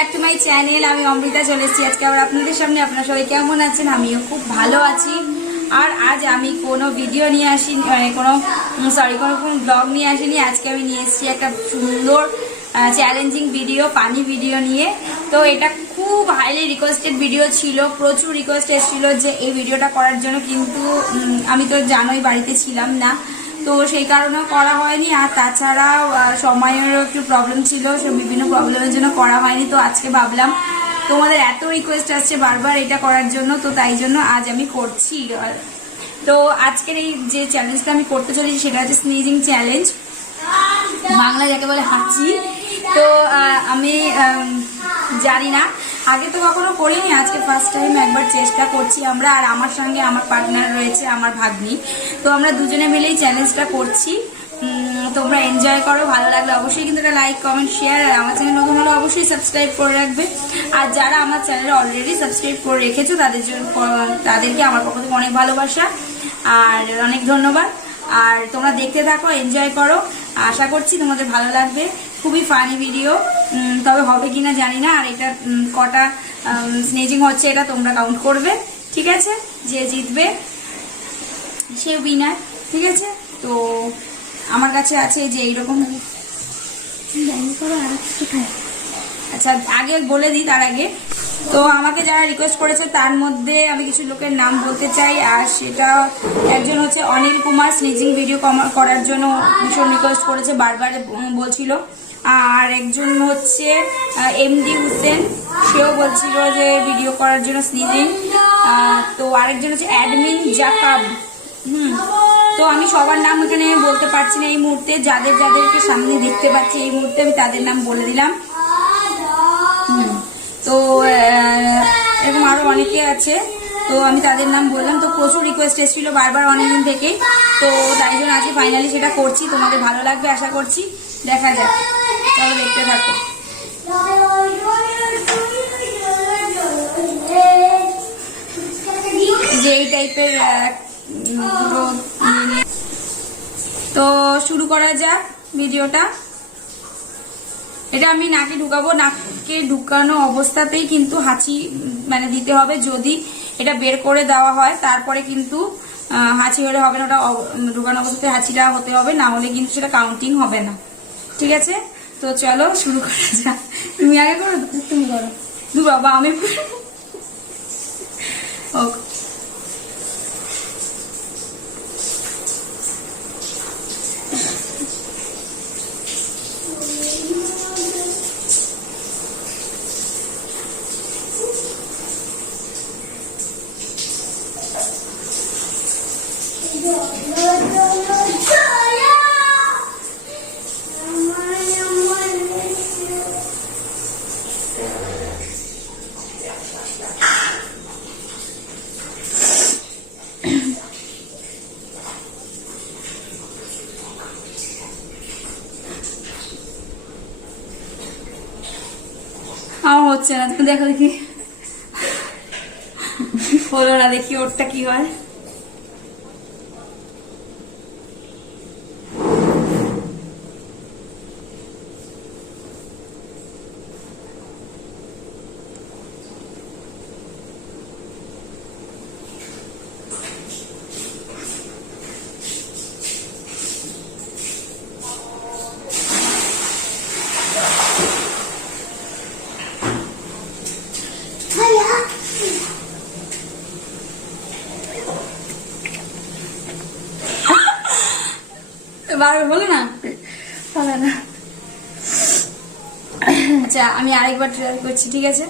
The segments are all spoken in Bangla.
Back to my channel. আমি অমৃতা চলে এসেছি আজকে আবার আপনাদের সামনে। আপনারা সবাই কেমন আছেন? আমিও খুব ভালো আছি। আর আজ আমি কোনো ভিডিও নিয়ে আসিনি, মানে কোনো ব্লগ নিয়ে আসিনি। আজকে আমি নিয়ে এসেছি একটা সুন্দর চ্যালেঞ্জিং ভিডিও, পানি ভিডিও নিয়ে। তো এটা খুব হাইলি রিকোয়েস্টেড ভিডিও ছিল, প্রচুর রিকোয়েস্ট এসেছিল যে এই ভিডিওটা করার জন্য, কিন্তু আমি তো জানোই বাড়িতে ছিলাম না, তো সেই কারণেও করা হয়নি। আর তাছাড়াও সময়েরও একটু প্রবলেম ছিল, সে বিভিন্ন প্রবলেমের জন্য করা হয়নি। তো আজকে ভাবলাম তোমাদের এত রিকোয়েস্ট আসছে বারবার এটা করার জন্য, তো তাই জন্য আজ আমি করছি। তো আজকের এই যে চ্যালেঞ্জটা আমি করতে চলেছি সেটা হচ্ছে স্নিজিং চ্যালেঞ্জ, বাংলা যাকে বলে হাঁচি। তো আমি জানি না, আগে তো কখনো করিনি, আজকে ফার্স্ট টাইম একবার চেষ্টা করছি আমরা। আর আমার সঙ্গে আমার পার্টনার রয়েছে, আমার ভাগ্নি। তো আমরা দুজনে মিলেই চ্যালেঞ্জটা করছি। তোমরা এনজয় করো, ভালো লাগলে অবশ্যই কিন্তু একটা লাইক, কমেন্ট, শেয়ার। আর আমার চ্যানেল নতুন হলে অবশ্যই সাবস্ক্রাইব করে রাখবে। আর যারা আমার চ্যানেলে অলরেডি সাবস্ক্রাইব করে রেখেছো তাদেরকে আমার পক্ষ থেকে অনেক ভালোবাসা আর অনেক ধন্যবাদ। আর তোমরা দেখতে থাকো, এনজয় করো, আশা করছি তোমাদের ভালো লাগবে। খুবই ফানি ভিডিও, তবে হবে কিনা জানি না। আর এটা কটা স্নেজিং হচ্ছে এটা তোমরা কাউন্ট করবে, ঠিক আছে? যে জিতবে সে উইনার, ঠিক আছে? তো আমার কাছে আছে যে এইরকম। আচ্ছা, আগে বলে দিই তার আগে। তো আমাকে যারা রিকোয়েস্ট করেছে তার মধ্যে আমি কিছু লোকের নাম বলতে চাই। আর সেটা একজন হচ্ছে অনিল কুমার, স্নিজিং ভিডিও করার জন্য ভীষণ রিকোয়েস্ট করেছে, বারবার বলছিল। আর একজন হচ্ছে এমডি হুসেন, সেও বলছিল যে ভিডিও করার জন্য স্নিজিং। তো আরেকজন হচ্ছে অ্যাডমিন জাকাব। তো আমি সবার নাম এখানে বলতে পারছি না এই মুহূর্তে, যাদেরকে সামনে দেখতে পাচ্ছি এই মুহূর্তে আমি তাদের নাম বলে দিলাম। তো এরকম আরো অনেকে আছে, তো আমি তাদের নাম বললাম। তো প্রচুর রিকোয়েস্ট এসেছিল বারবার অনেকদিন থেকেই, তো তাই জন্য আজকে ফাইনালি সেটা করছি। তোমাদের ভালো লাগবে আশা করছি, দেখা যাক, চলো দেখতে থাকো। যে এই টাইপের তো শুরু করা যাক ভিডিওটা। এটা আমি নাকে ঢুকাবো, নাকে ঢুকানো অবস্থাতেই কিন্তু হাঁচি মানে দিতে হবে। যদি এটা বের করে দেওয়া হয় তারপরে কিন্তু হাঁচি হলে হবে না, ওটা ঢুকানো অবস্থাতে হাঁচিটা হতে হবে, না হলে কিন্তু সেটা কাউন্টিং হবে না, ঠিক আছে? তো চলো শুরু করা যাক। তুমি আগে করো? তুমি করো। দু বাবা, আমি ওকে। আমার হচ্ছে না, তুমি দেখো দেখি। হলো না, দেখি ওরটা কি হয়। বারবার বলো না, হবে না। আচ্ছা, আমি আরেকবার ট্রাই করছি, ঠিক আছে?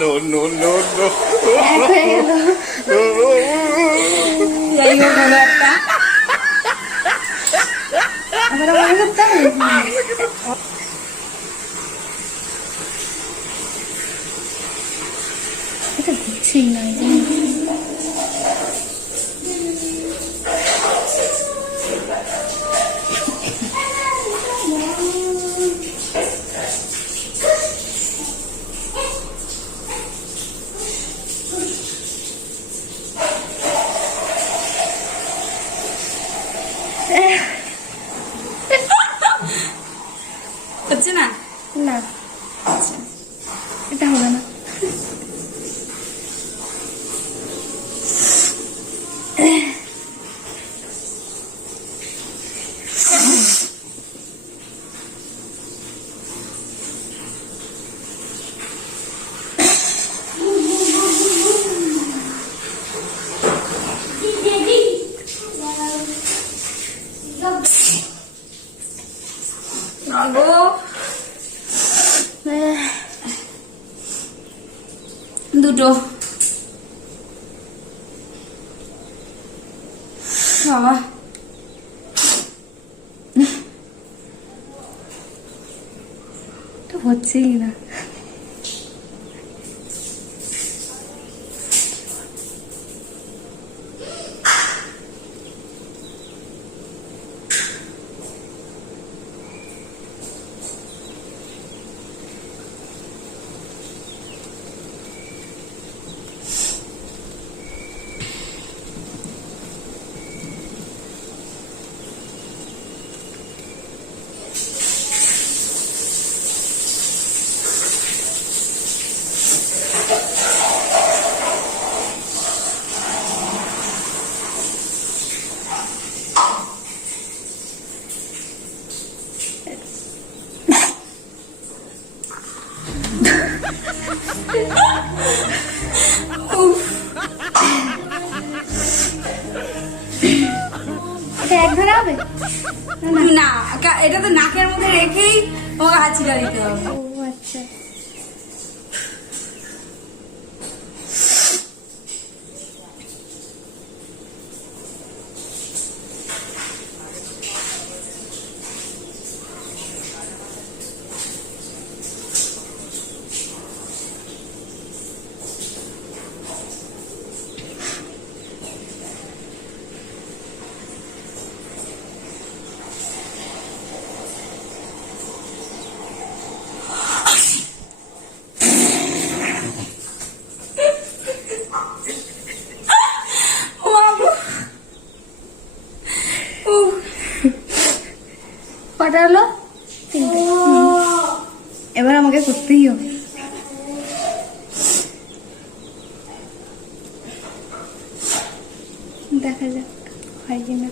No, no, no, no. যাই হোক, হলো একটা। দুটো বাবা তো হচ্ছেই না। না এটা তো নাকের মধ্যে রেখেই ও হাঁচিটা দিতে হবে। ও আচ্ছা কটা হলো? তিনটে। এবার আমাকে করতেই হবে। দেখা যাক হয় কিনা।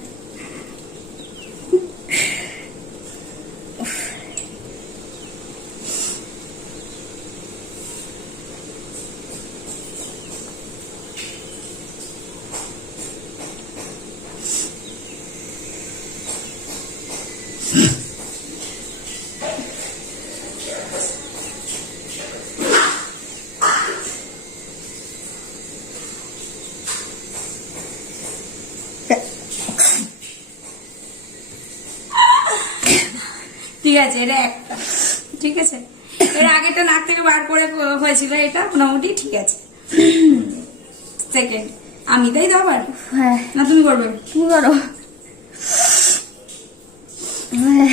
ঠিক আছে, এটা একটা ঠিক আছে। এর আগেটা নাক থেকে বার করে হয়েছিল, এটা মোটামুটি ঠিক আছে। সেকেন্ড আমি তাই দাও আবার? হ্যাঁ না তুমি করবে? তুমি করো। হ্যাঁ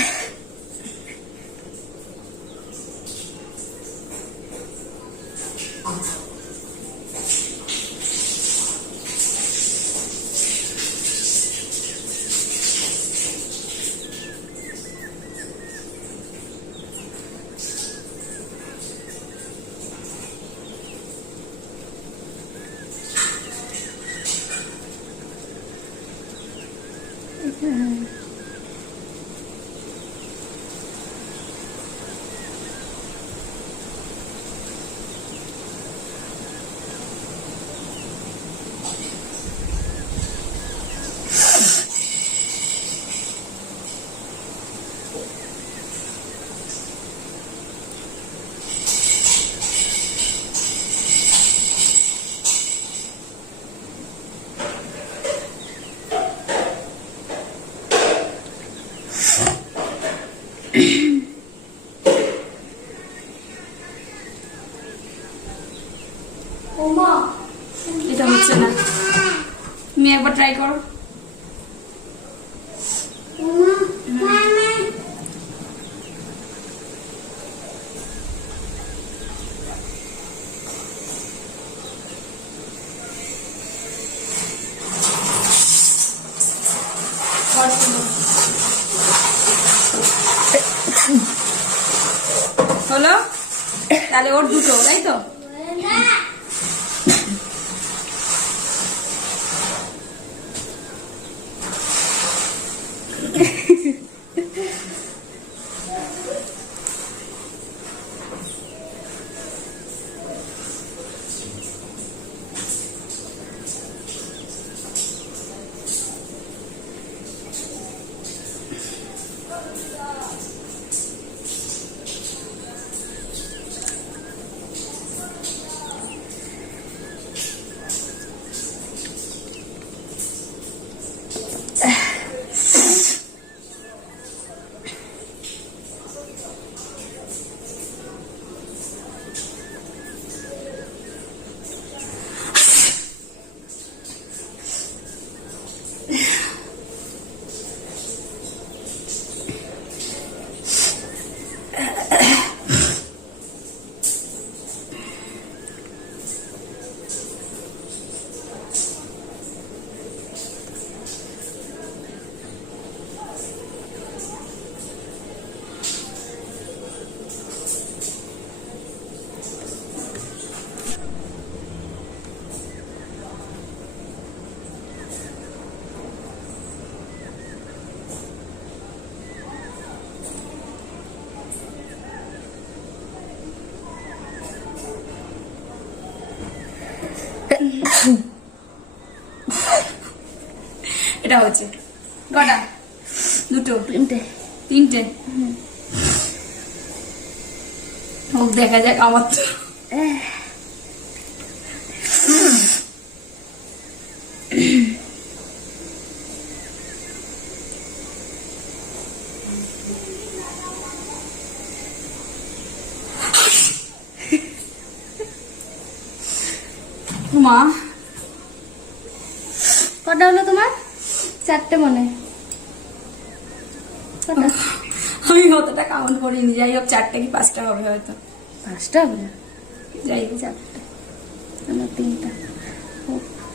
এটা হচ্ছে না, তুমি একবার ট্রাই করো। হলো তাহলে ওর দুটো, তাই তো? এটা হচ্ছে কটা? দুটো, তিনটে। তিনটে। হোক, দেখা যাক। আমার তো মা, কটা হলো তোমার? চারটে মনে হয়। কটা? আমি অতটা কাউন্ট করিনি। যাই হোক, 4টা কি 5টা হবে হয়তো। 5টা হবে না, যাই হোক, 4টা না 3টা।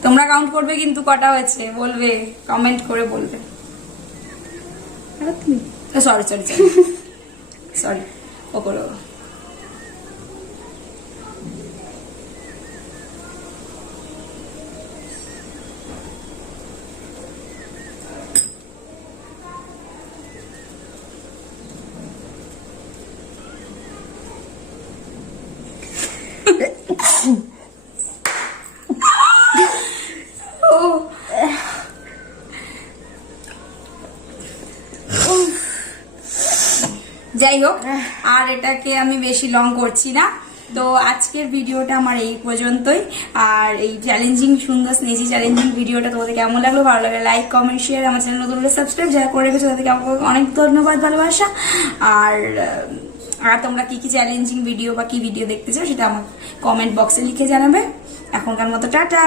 তোমরা কাউন্ট করবে কিন্তু কটা হয়েছে বলবে, কমেন্ট করে বলবে। আর তুমি? সরি সরি সরি সরি, ও করো। যাই হোক, আর এটাকে আমি বেশি লং করছি না। তো আজকের ভিডিওটা আমার এই পর্যন্তই। আর এই চ্যালেঞ্জিং সুন্দর স্নেজি চ্যালেঞ্জিং ভিডিওটা তোমাদের কেমন লাগলো? ভালো লাগলে লাইক, কমেন্ট, শেয়ার। আমার চ্যানেল নতুন হলে সাবস্ক্রাইব। যারা করে রেখেছো তাদেরকে আমাকে অনেক ধন্যবাদ, ভালোবাসা। আর তোমরা কি কি চ্যালেঞ্জিং ভিডিও বা কি ভিডিও দেখতে চাও সেটা আমার কমেন্ট বক্সে লিখে জানাবে। এখনকার মতো টাটা।